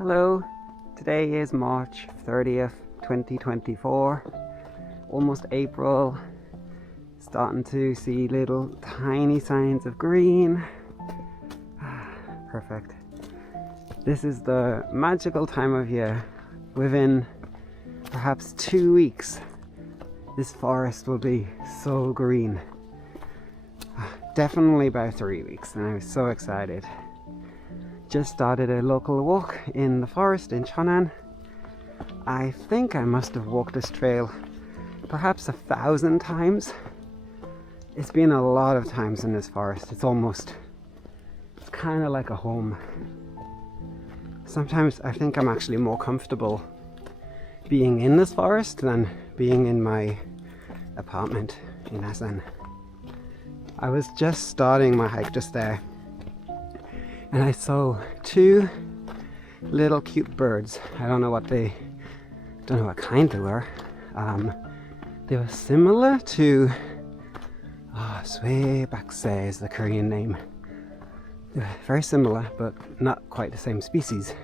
Hello, today is March 30th, 2024, almost April, starting to see little tiny signs of green. Perfect. This is the magical time of year. Within perhaps 2 weeks, this forest will be so green. Definitely about 3 weeks, and I'm so excited. Just started a local walk in the forest in Cheonan. I think I must have walked this trail perhaps 1,000 times. It's been a lot of times in this forest. It's kind of like a home. Sometimes I think I'm actually more comfortable being in this forest than being in my apartment in Cheonan. I was just starting my hike just there, and I saw two little cute birds. I don't know what kind they were. They were similar to Sweebakse is the Korean name. They were very similar, but not quite the same species.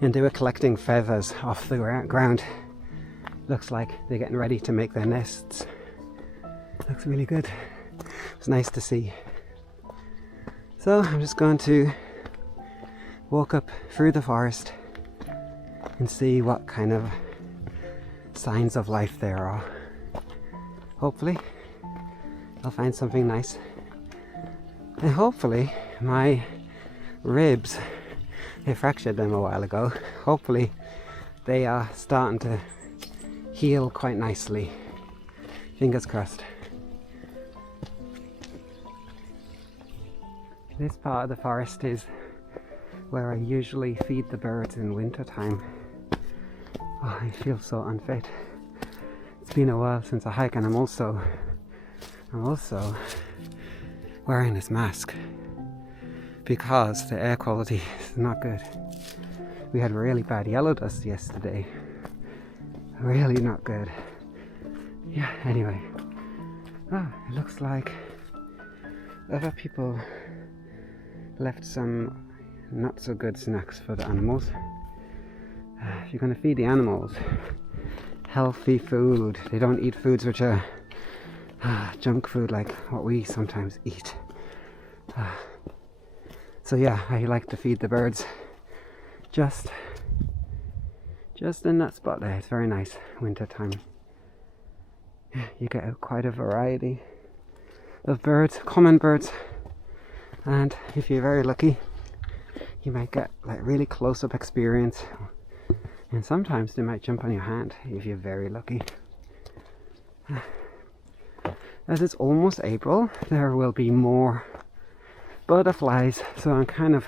And they were collecting feathers off the ground. Looks like they're getting ready to make their nests. Looks really good. It's nice to see. So I'm just going to walk up through the forest and see what kind of signs of life there are. Hopefully I'll find something nice. And hopefully my ribs, I fractured them a while ago. Hopefully they are starting to heal quite nicely. Fingers crossed. This part of the forest is where I usually feed the birds in winter time. Oh, I feel so unfit. It's been a while since I hike, and I'm also wearing this mask because the air quality is not good. We had really bad yellow dust yesterday. Really not good. Yeah, anyway. It looks like other people left some not so good snacks for the animals. If you're going to feed the animals healthy food, they don't eat foods which are junk food like what we sometimes eat. So yeah, I like to feed the birds just in that spot there. It's very nice winter time. You get quite a variety of birds, common birds, and if you're very lucky you might get like really close-up experience, and sometimes they might jump on your hand if you're very lucky. As it's almost April, there will be more butterflies, so I'm trying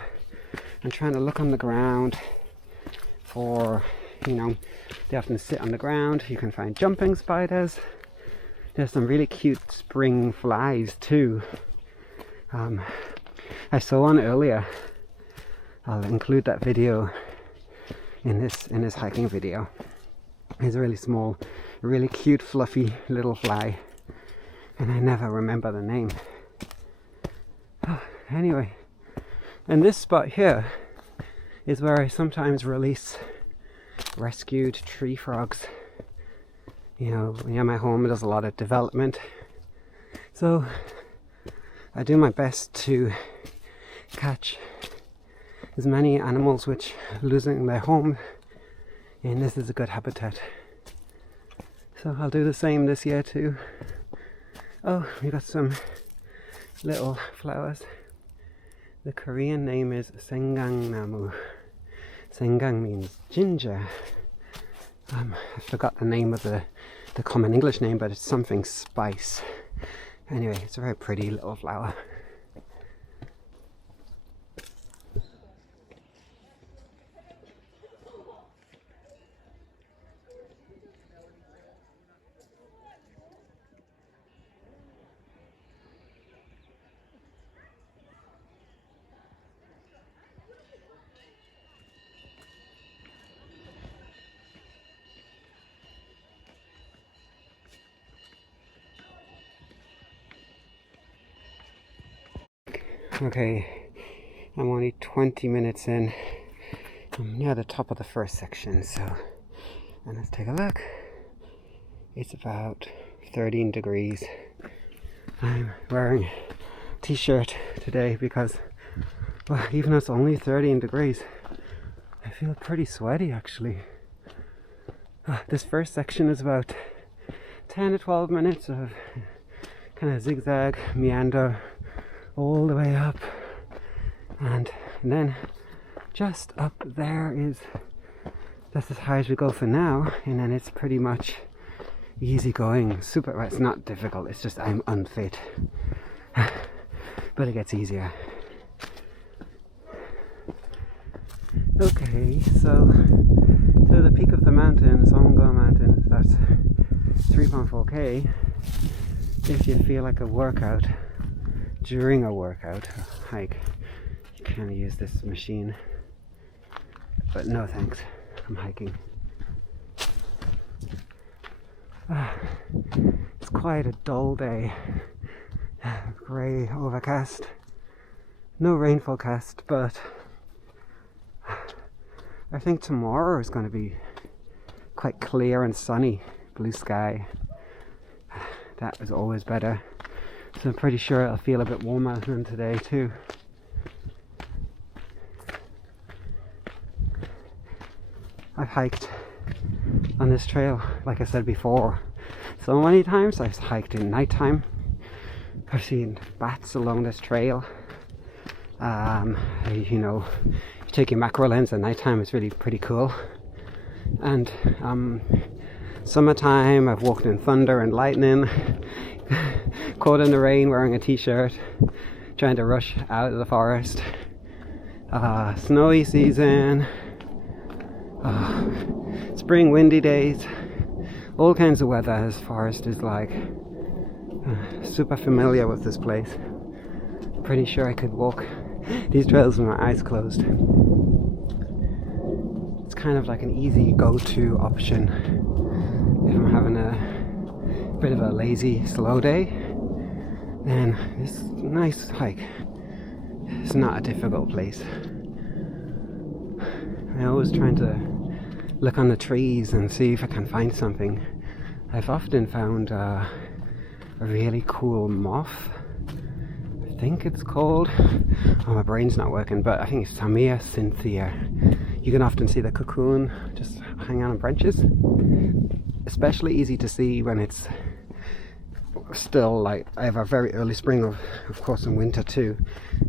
to look on the ground for, they often sit on the ground. You can find jumping spiders. There's some really cute spring flies too. I saw one earlier. I'll include that video in this hiking video. It's a really small, really cute, fluffy little fly, and I never remember the name. Anyway, and this spot here is where I sometimes release rescued tree frogs. Near my home there's a lot of development, so I do my best to catch as many animals which are losing their home, and this is a good habitat. So I'll do the same this year too. Oh, we got some little flowers. The Korean name is Sengang Namu. Sengang means ginger. I forgot the name of the common English name, but it's something spice. Anyway, it's a very pretty little flower. Okay, I'm only 20 minutes in. I'm near the top of the first section, and let's take a look. It's about 13 degrees. I'm wearing a t-shirt today because, well, even though it's only 13 degrees, I feel pretty sweaty actually. This first section is about 10 to 12 minutes of kind of zigzag meander all the way up, and then just up there that's as high as we go for now, and then it's pretty much easy going. Super, well, it's not difficult, it's just I'm unfit. But it gets easier. Okay, so to the peak of the mountain, Songo Mountain, that's 3.4k. If you feel like a workout during a workout hike, you can use this machine. But no thanks, I'm hiking. It's quite a dull day. Grey, overcast, no rain forecast, but I think tomorrow is going to be quite clear and sunny, blue sky. That is always better, so I'm pretty sure it'll feel a bit warmer than today too. I've hiked on this trail, like I said before, so many times. I've hiked in nighttime. I've seen bats along this trail. You know, you take your macro lens at nighttime, it's really pretty cool. And summertime, I've walked in thunder and lightning, caught in the rain wearing a t-shirt, trying to rush out of the forest. Snowy season, spring windy days, all kinds of weather. This forest is like super familiar with this place. Pretty sure I could walk these trails with my eyes closed. It's kind of like an easy go-to option if I'm having a bit of a lazy, slow day. Then this nice hike is not a difficult place. I'm always trying to look on the trees and see if I can find something. I've often found a really cool moth. I think it's called, my brain's not working, but I think it's Tamia cynthia. You can often see the cocoon just hanging on branches. Especially easy to see when it's still like either very early spring or of course in winter too.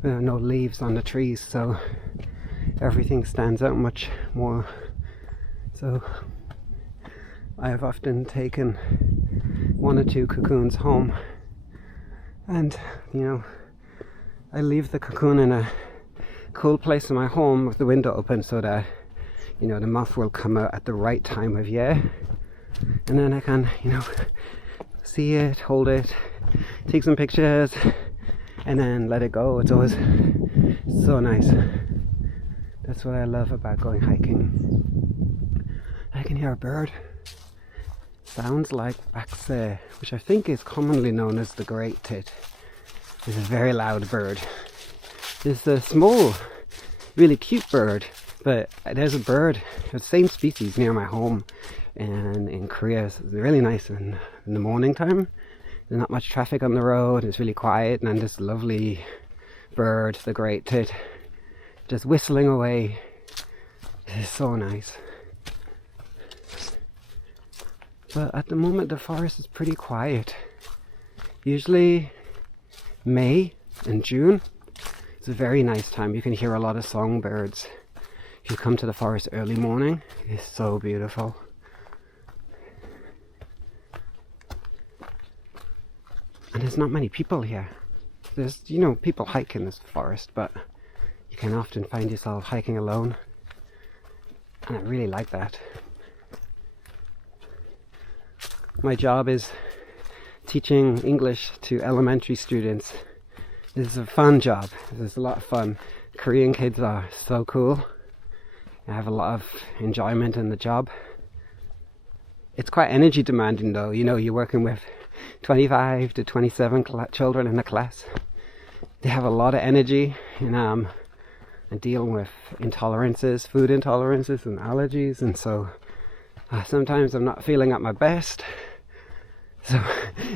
There are no leaves on the trees, so everything stands out much more. So I have often taken 1 or 2 cocoons home, and you know, I leave the cocoon in a cool place in my home with the window open so that, you know, the moth will come out at the right time of year, and then I can, you know, see it, hold it, take some pictures, and then let it go. It's always so nice. That's what I love about going hiking. I can hear a bird. Sounds like bakse, which I think is commonly known as the great tit. It's a very loud bird. It's a small, really cute bird, but there's a bird, the same species near my home and in Korea. So it's really nice in the morning time. There's not much traffic on the road, it's really quiet, and this lovely bird, the great tit, just whistling away. It's so nice. But at the moment the forest is pretty quiet. Usually May and June is a very nice time. You can hear a lot of songbirds. If you come to the forest early morning, it's so beautiful. And there's not many people here. There's, you know, people hike in this forest, but you can often find yourself hiking alone. And I really like that. My job is teaching English to elementary students. This is a fun job. There's a lot of fun. Korean kids are so cool. I have a lot of enjoyment in the job. It's quite energy demanding though. You know, you're working with 25 to 27 children in the class. They have a lot of energy, and and dealing with intolerances, food intolerances and allergies, and so sometimes I'm not feeling at my best. So,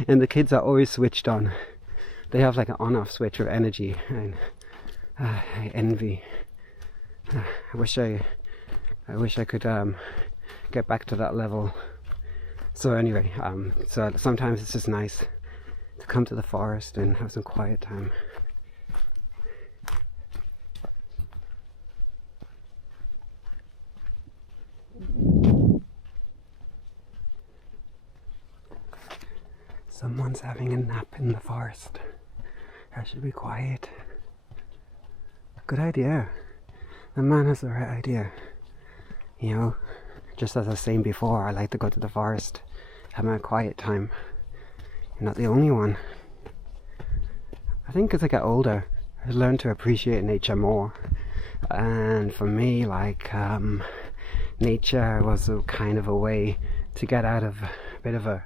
and the kids are always switched on. They have like an on-off switch of energy, and I envy. I wish I could get back to that level. So anyway, so sometimes it's just nice to come to the forest and have some quiet time. Someone's having a nap in the forest. I should be quiet. Good idea. The man has the right idea. You know, just as I was saying before, I like to go to the forest, have my quiet time. You're not the only one. I think as I get older, I learned to appreciate nature more. And for me, like, nature was a kind of a way to get out of a bit of a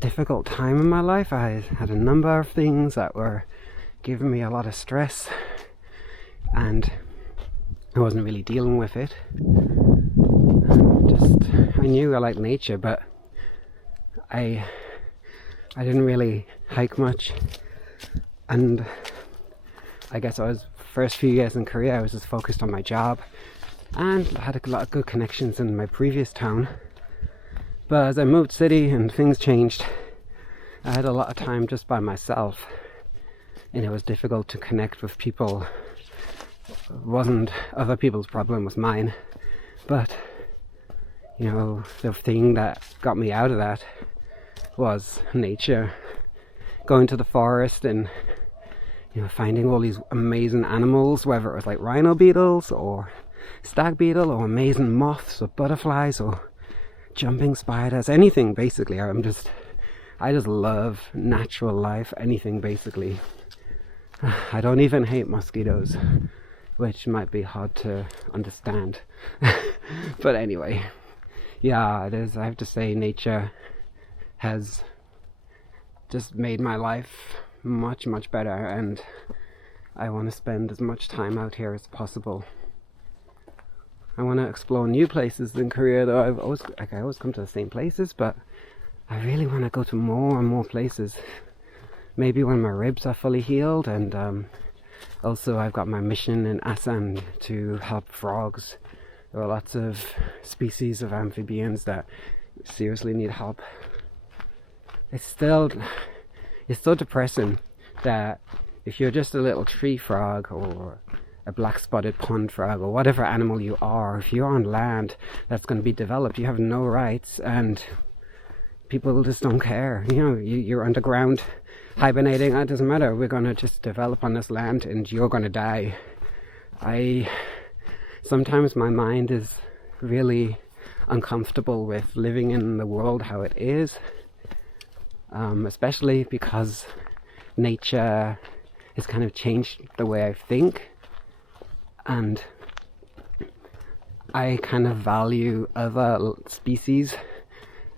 difficult time in my life. I had a number of things that were giving me a lot of stress, and I wasn't really dealing with it. I knew I liked nature, but I didn't really hike much, and I guess I was first few years in Korea I was just focused on my job, and I had a lot of good connections in my previous town. But as I moved city and things changed, I had a lot of time just by myself, and it was difficult to connect with people. It wasn't other people's problem, it was mine. But you know, the thing that got me out of that was nature. Going to the forest and, you know, finding all these amazing animals, whether it was like rhino beetles or stag beetle or amazing moths or butterflies or jumping spiders, anything basically. I just love natural life, anything basically. I don't even hate mosquitoes, which might be hard to understand. But anyway, yeah, it is. I have to say, nature has just made my life much, much better, and I want to spend as much time out here as possible. I want to explore new places in Korea, though I always come to the same places, but I really want to go to more and more places. Maybe when my ribs are fully healed, and also I've got my mission in Asan to help frogs. There are lots of species of amphibians that seriously need help. It's so depressing that if you're just a little tree frog or a black-spotted pond frog or whatever animal you are, if you're on land that's going to be developed, you have no rights, and people just don't care. You know, you're underground hibernating. It doesn't matter. We're going to just develop on this land, and you're going to die. Sometimes my mind is really uncomfortable with living in the world how it is, especially because nature has kind of changed the way I think, and I kind of value other species.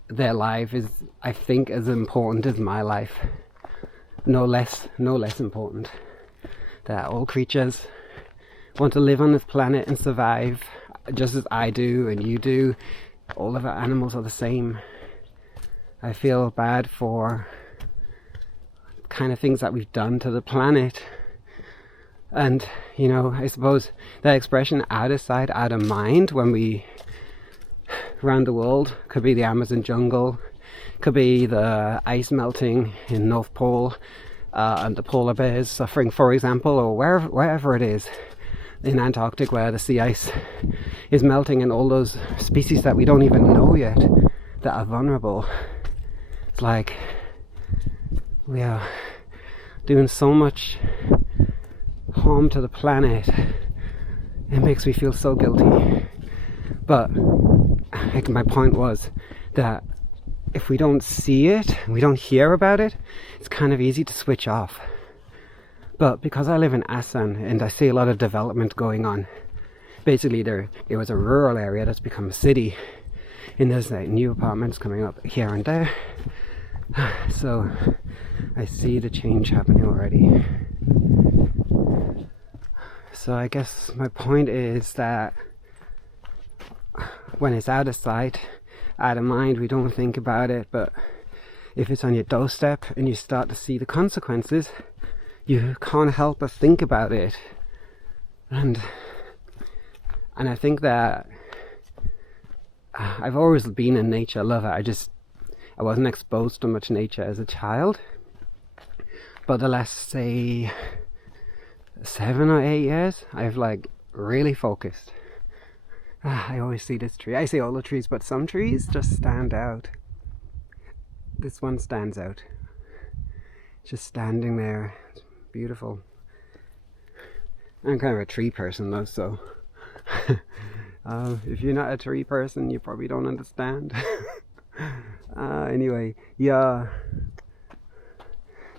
Their life is, I think, as important as my life. No less important. That all creatures want to live on this planet and survive, just as I do and you do. All of our animals are the same. I feel bad for kind of things that we've done to the planet. And, you know, I suppose that expression, out of sight, out of mind, when we around the world, could be the Amazon jungle, could be the ice melting in North Pole, and the polar bears suffering, for example, or wherever it is in Antarctic where the sea ice is melting, and all those species that we don't even know yet that are vulnerable. It's like we are doing so much harm to the planet. It makes me feel so guilty. But my point was that if we don't see it, we don't hear about it, it's kind of easy to switch off. But because I live in Asan and I see a lot of development going on, basically it was a rural area that's become a city, and there's like new apartments coming up here and there. So I see the change happening already. So I guess my point is that when it's out of sight, out of mind, we don't think about it, but if it's on your doorstep and you start to see the consequences, you can't help but think about it. And I think that I've always been a nature lover. I wasn't exposed to much nature as a child, but the last, say, 7 or 8 years, I've like really focused. I always see this tree. I see all the trees, but some trees just stand out. This one stands out. Just standing there. It's beautiful. I'm kind of a tree person though, so if you're not a tree person, you probably don't understand. Anyway, yeah.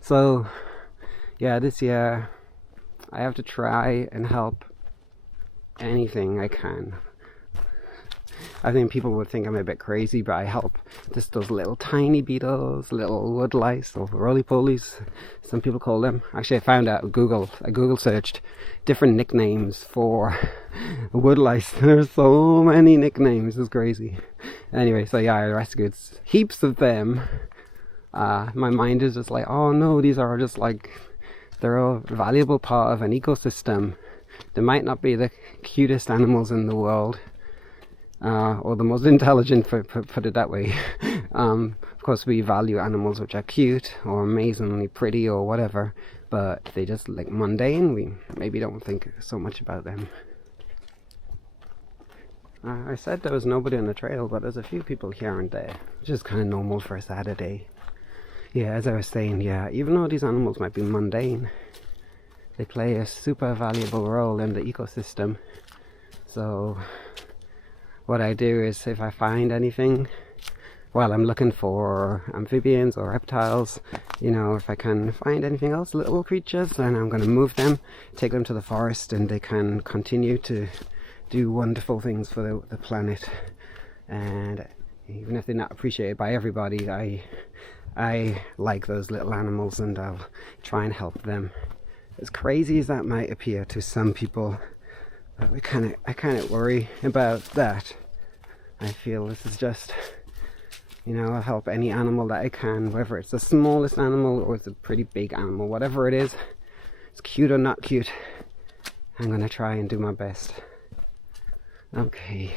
So, yeah, this year I have to try and help anything I can. I think people would think I'm a bit crazy, but I help just those little tiny beetles, little wood lice, or roly-polies, some people call them. Actually, I found out I Google searched different nicknames for wood lice. There's so many nicknames, it's crazy. Anyway, so yeah, I rescued heaps of them. My mind is just like, oh no, these are just like, they're a valuable part of an ecosystem. They might not be the cutest animals in the world, or the most intelligent, put it that way. Of course, we value animals which are cute or amazingly pretty or whatever, but they just like mundane. We maybe don't think so much about them. I said there was nobody on the trail, but there's a few people here and there, which is kind of normal for a Saturday. Yeah, as I was saying, yeah, even though these animals might be mundane, they play a super valuable role in the ecosystem. So what I do is, if I find anything while I'm looking for amphibians or reptiles, you know, if I can find anything else, little creatures, then I'm going to move them, take them to the forest, and they can continue to do wonderful things for the planet. And even if they're not appreciated by everybody, I like those little animals, and I'll try and help them. As crazy as that might appear to some people, I kind of worry about that. I feel this is just, you know, I'll help any animal that I can, whether it's the smallest animal or it's a pretty big animal, whatever it is, it's cute or not cute, I'm gonna try and do my best. Okay,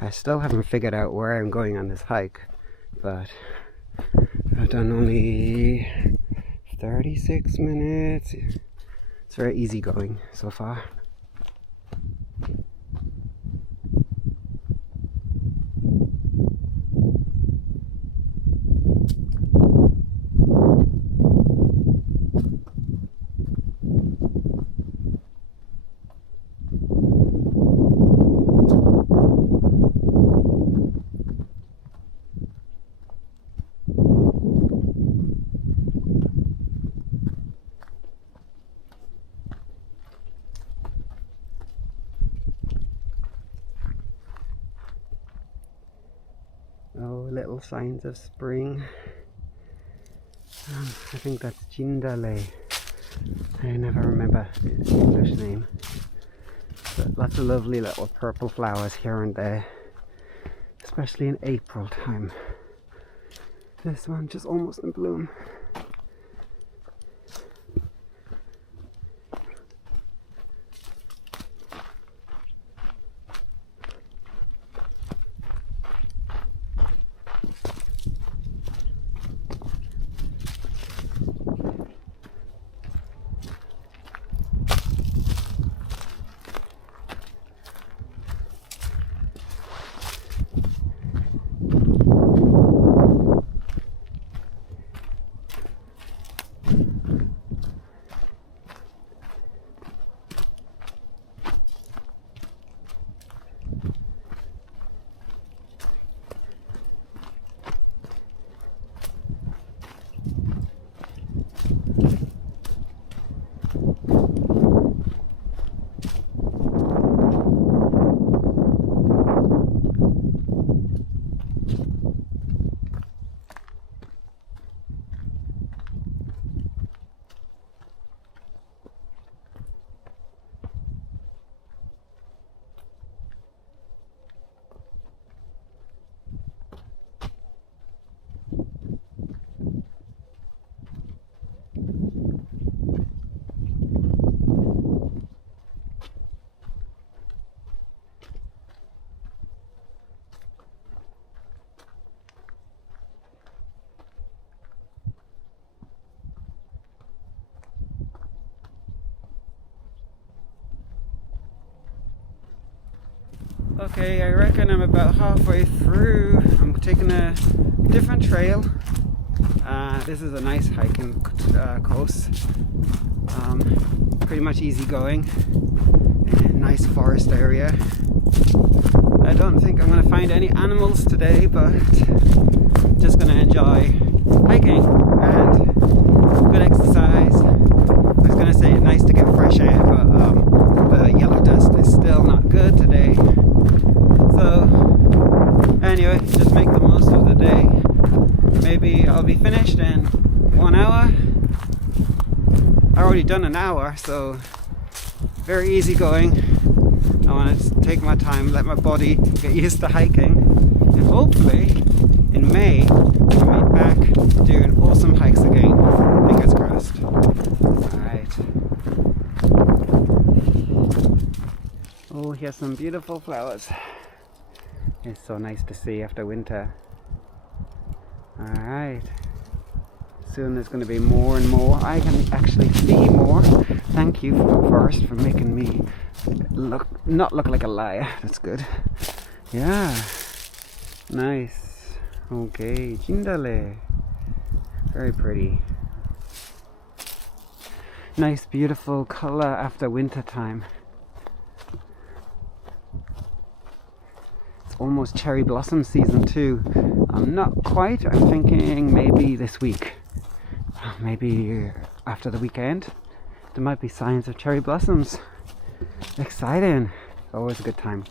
I still haven't figured out where I'm going on this hike, but I've done only 36 minutes. It's very easy going so far. Oh, little signs of spring. I think that's Jindale. I never remember its English name. But lots of lovely little purple flowers here and there, especially in April time. This one just almost in bloom. Okay, I reckon I'm about halfway through. I'm taking a different trail. This is a nice hiking course. Pretty much easy going. Nice forest area. I don't think I'm going to find any animals today, but just going to enjoy hiking and good exercise. I was going to say nice to get fresh air, but the yellow dust is still not good today. So anyway, just make the most of the day. Maybe I'll be finished in 1 hour. I already done an hour, so very easy going. I want to take my time, let my body get used to hiking, and hopefully in May I'll be back doing awesome hikes again. Fingers crossed. Alright. Oh, here's some beautiful flowers. It's so nice to see after winter. Alright. Soon there's going to be more and more. I can actually see more. Thank you, forest, for making me not look like a liar. That's good. Yeah. Nice. Okay. Jindale. Very pretty. Nice, beautiful color after winter time. It's almost cherry blossom season too. Not quite. I'm thinking maybe this week. Maybe after the weekend. There might be signs of cherry blossoms. Exciting. Always a good time.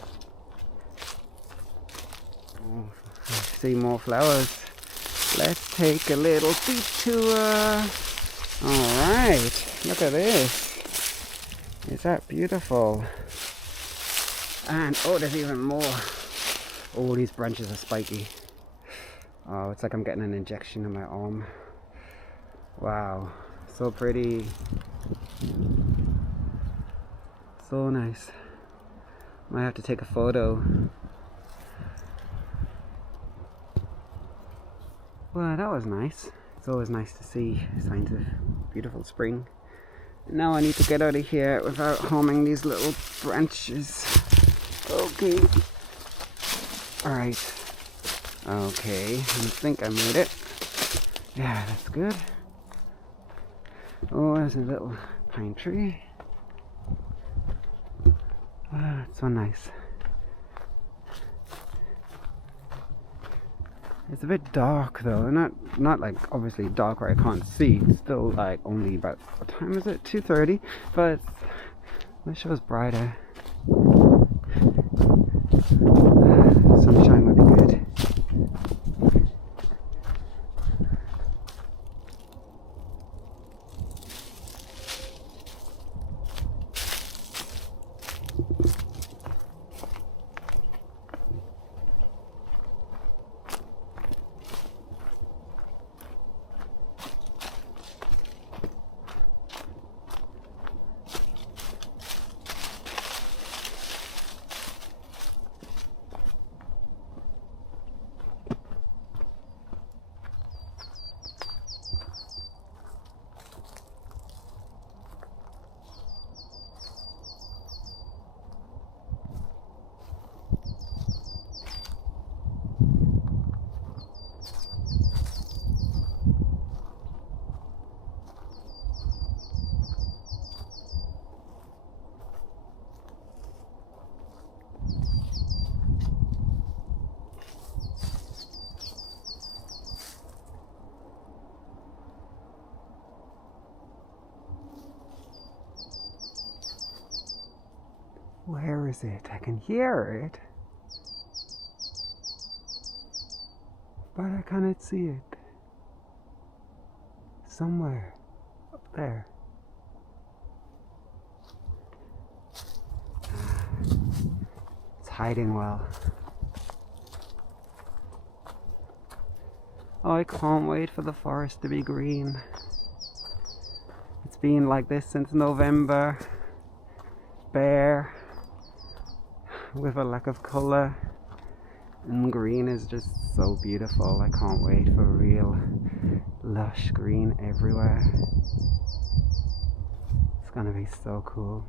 Oh, I see more flowers. Let's take a little detour. Alright, look at this. Is that beautiful? And oh, there's even more. Oh, these branches are spiky. Oh, it's like I'm getting an injection in my arm. Wow, so pretty. So nice. Might have to take a photo. Well, that was nice. It's always nice to see signs of beautiful spring. Now I need to get out of here without harming these little branches. Okay. Alright. Okay, I think I made it. Yeah, that's good. Oh, there's a little pine tree. Ah, it's so nice. It's a bit dark though, not like obviously dark where I can't see. It's still like only about, what time is it? 2:30, but it shows brighter. Sunshine would be good. Where is it? I can hear it, but I cannot see it. Somewhere up there. It's hiding well. Oh, I can't wait for the forest to be green. It's been like this since November. Bare, with a lack of colour, and green is just so beautiful. I can't wait for real lush green everywhere. It's gonna be so cool.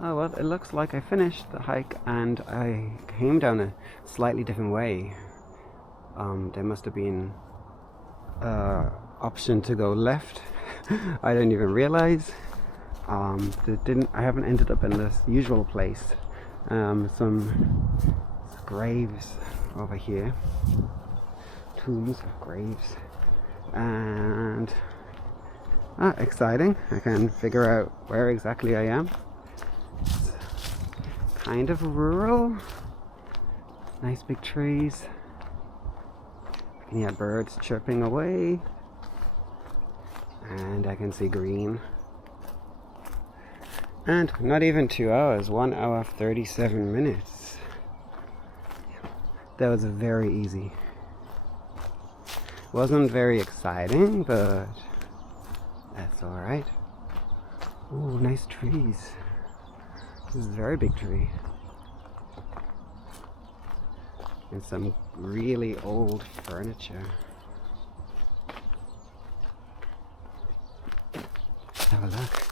Oh well, it looks like I finished the hike and I came down a slightly different way. There must have been option to go left. I didn't even realize. I haven't ended up in this usual place. Some graves over here, tombs of graves, and exciting. I can figure out where exactly I am. It's kind of rural, nice big trees. I can hear birds chirping away, and I can see green. And not even 2 hours, 1 hour 37 minutes. That was very easy. Wasn't very exciting, but that's alright. Ooh, nice trees. This is a very big tree. And some really old furniture. Let's have a look.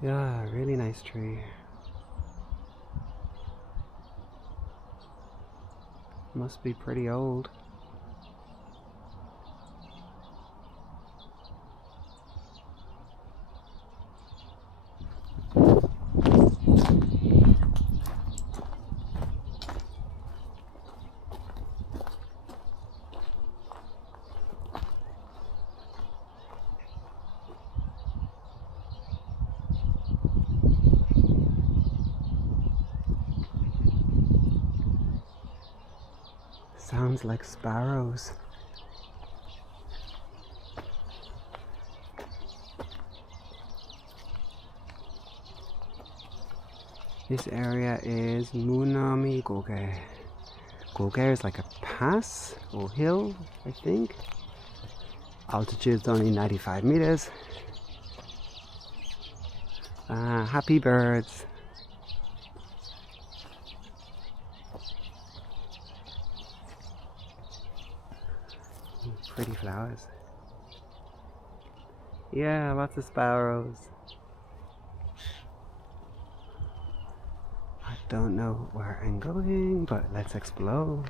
Yeah, really nice tree. Must be pretty old. Sounds like sparrows. This area is Munami Goge. Goge is like a pass or hill, I think. Altitude's only 95 meters. Happy birds. Pretty flowers. Yeah, lots of sparrows. I don't know where I'm going, but let's explore.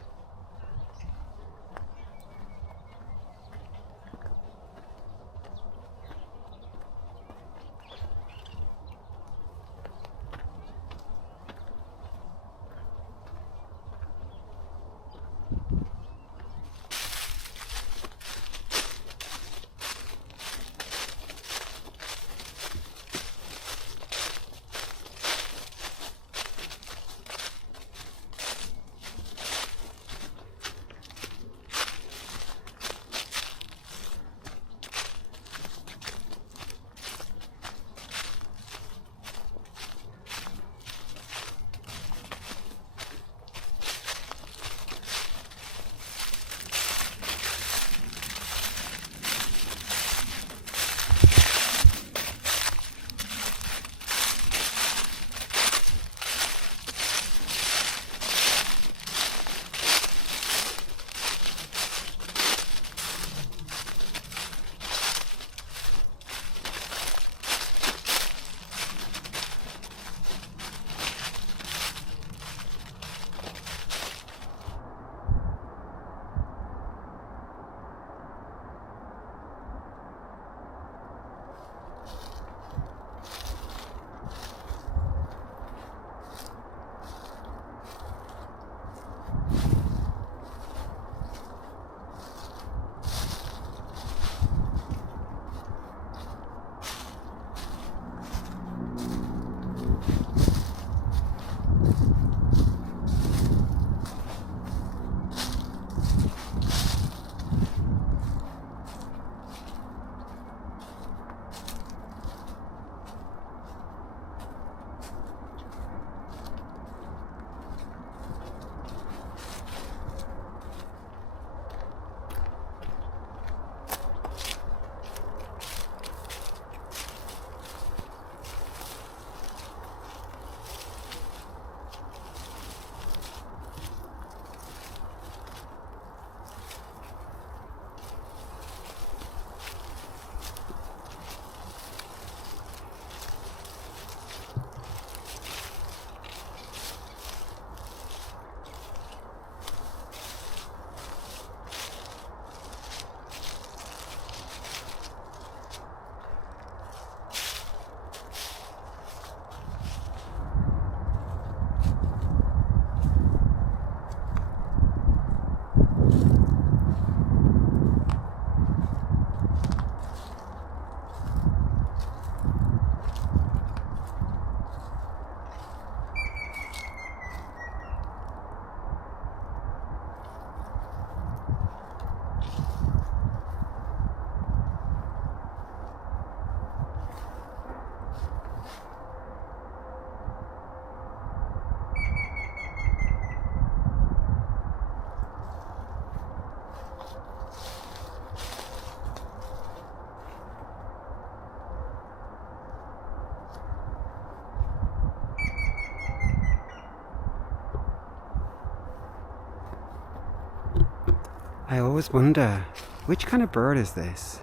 I always wonder, which kind of bird is this?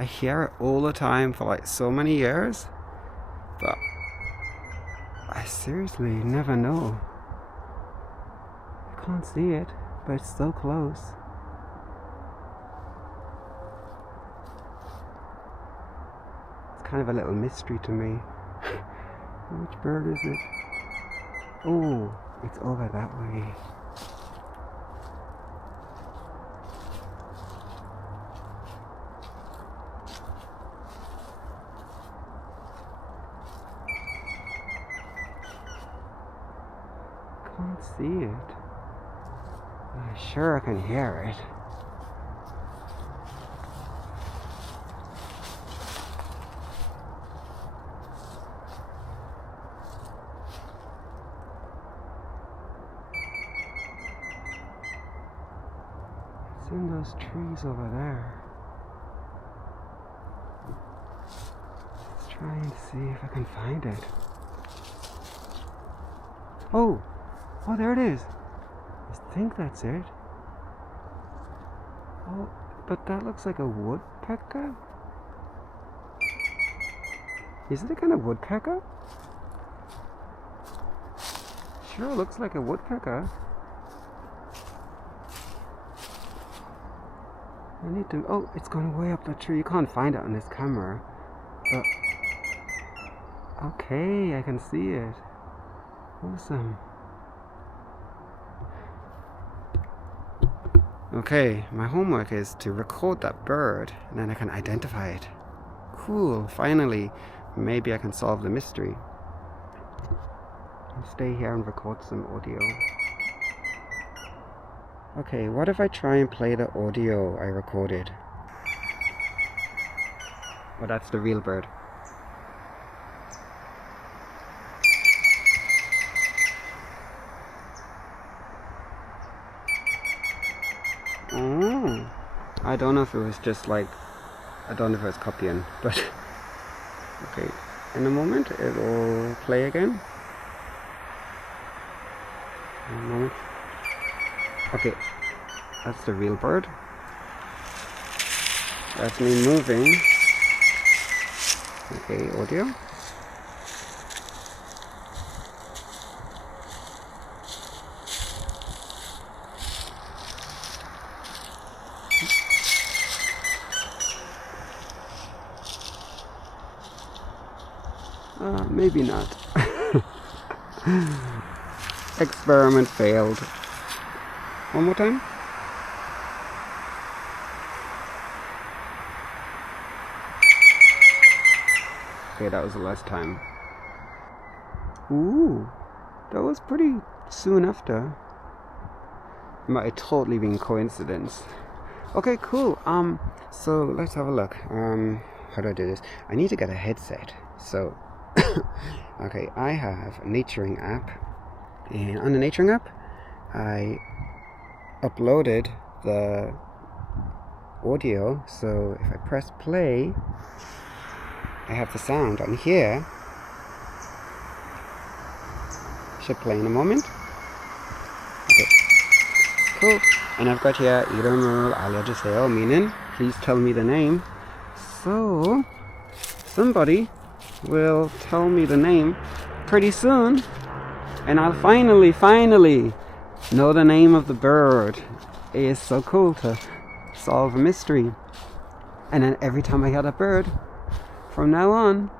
I hear it all the time for like so many years, but I seriously never know. I can't see it, but it's so close. It's kind of a little mystery to me. Which bird is it? Oh, it's over that way. Can't see it. I'm sure I can hear it. It's in those trees over there. Let's try and see if I can find it. Oh! Oh, there it is! I think that's it. Oh, but that looks like a woodpecker? Is it a kind of woodpecker? Sure looks like a woodpecker. I need to... Oh, it's gone way up the tree. You can't find it on this camera. But... okay, I can see it. Awesome. Okay, my homework is to record that bird, and then I can identify it. Cool, finally. Maybe I can solve the mystery. I'll stay here and record some audio. Okay, what if I try and play the audio I recorded? Oh, that's the real bird. Oh, I don't know if it was just like, I don't know if it was copying, but okay, in a moment it will play again. In a moment. Okay, that's the real bird. That's me moving. Okay, audio. Maybe not. Experiment failed. One more time. Okay, that was the last time. Ooh, that was pretty soon after. It might have totally been coincidence. Okay, cool. So let's have a look. How do I do this? I need to get a headset. So, okay, I have a Naturing app, and on the Naturing app, I uploaded the audio. So if I press play, I have the sound on here. Should play in a moment. Okay, cool. And I've got here 이름을 알려주세요, meaning please tell me the name. So somebody will tell me the name pretty soon, and I'll finally know the name of the bird. It is so cool to solve a mystery. And then every time I hear that bird, from now on,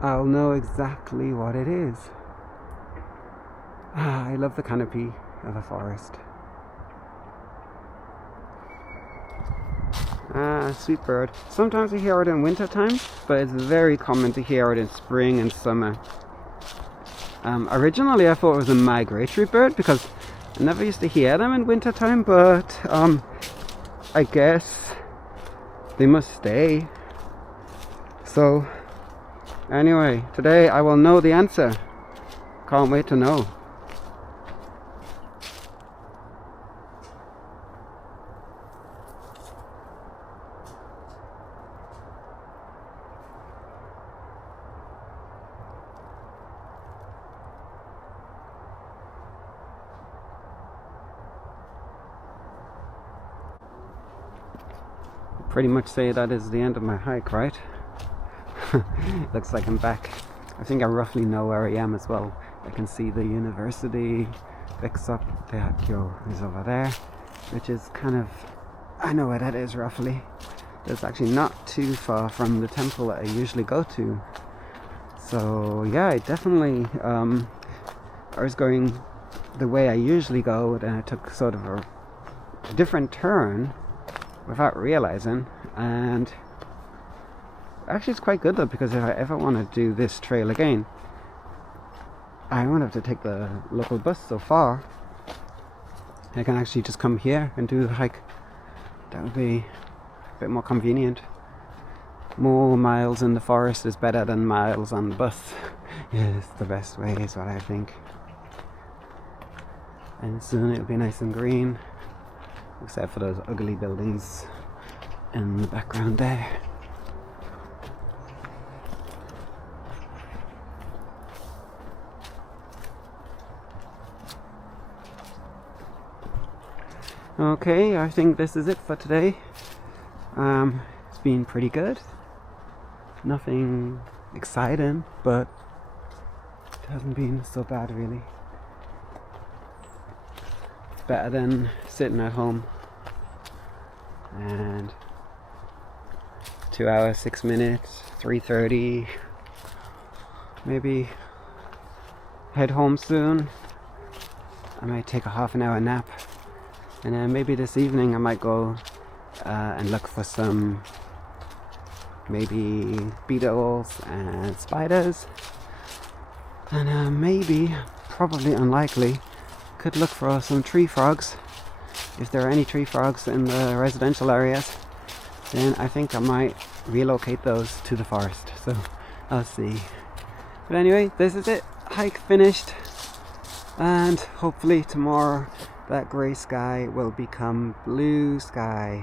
I'll know exactly what it is. I love the canopy of a forest. Sweet bird. Sometimes I hear it in winter time, but it's very common to hear it in spring and summer. Originally I thought it was a migratory bird because I never used to hear them in winter time, but I guess they must stay. So anyway, today I will know the answer. Can't wait to know. pretty much say that is the end of my hike, right? Looks like I'm back. I think I roughly know where I am as well. I can see the university picks up. The Hakyo is over there, which is kind of, I know where that is roughly. It's actually not too far from the temple that I usually go to. So yeah, I definitely, I was going the way I usually go, then I took sort of a different turn without realizing, and actually it's quite good though, because if I ever want to do this trail again, I won't have to take the local bus so far. I can actually just come here and do the hike. That would be a bit more convenient. More miles in the forest is better than miles on the bus. Yes, the best way is what I think. And soon it'll be nice and green, except for those ugly buildings in the background there. Okay, I think this is it for today. It's been pretty good. Nothing exciting, but it hasn't been so bad really. Better than sitting at home and 2 hours, 6 minutes, 3:30. Maybe head home soon. I might take a half an hour nap, and then maybe this evening I might go and look for some maybe beetles and spiders, and maybe, probably unlikely, could look for some tree frogs. If there are any tree frogs in the residential areas, then I think I might relocate those to the forest. So I'll see. But anyway, this is it. Hike finished, and hopefully tomorrow that grey sky will become blue sky.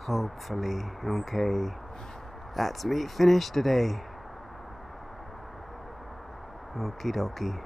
Hopefully. Okay, that's me finished today. Okie dokie.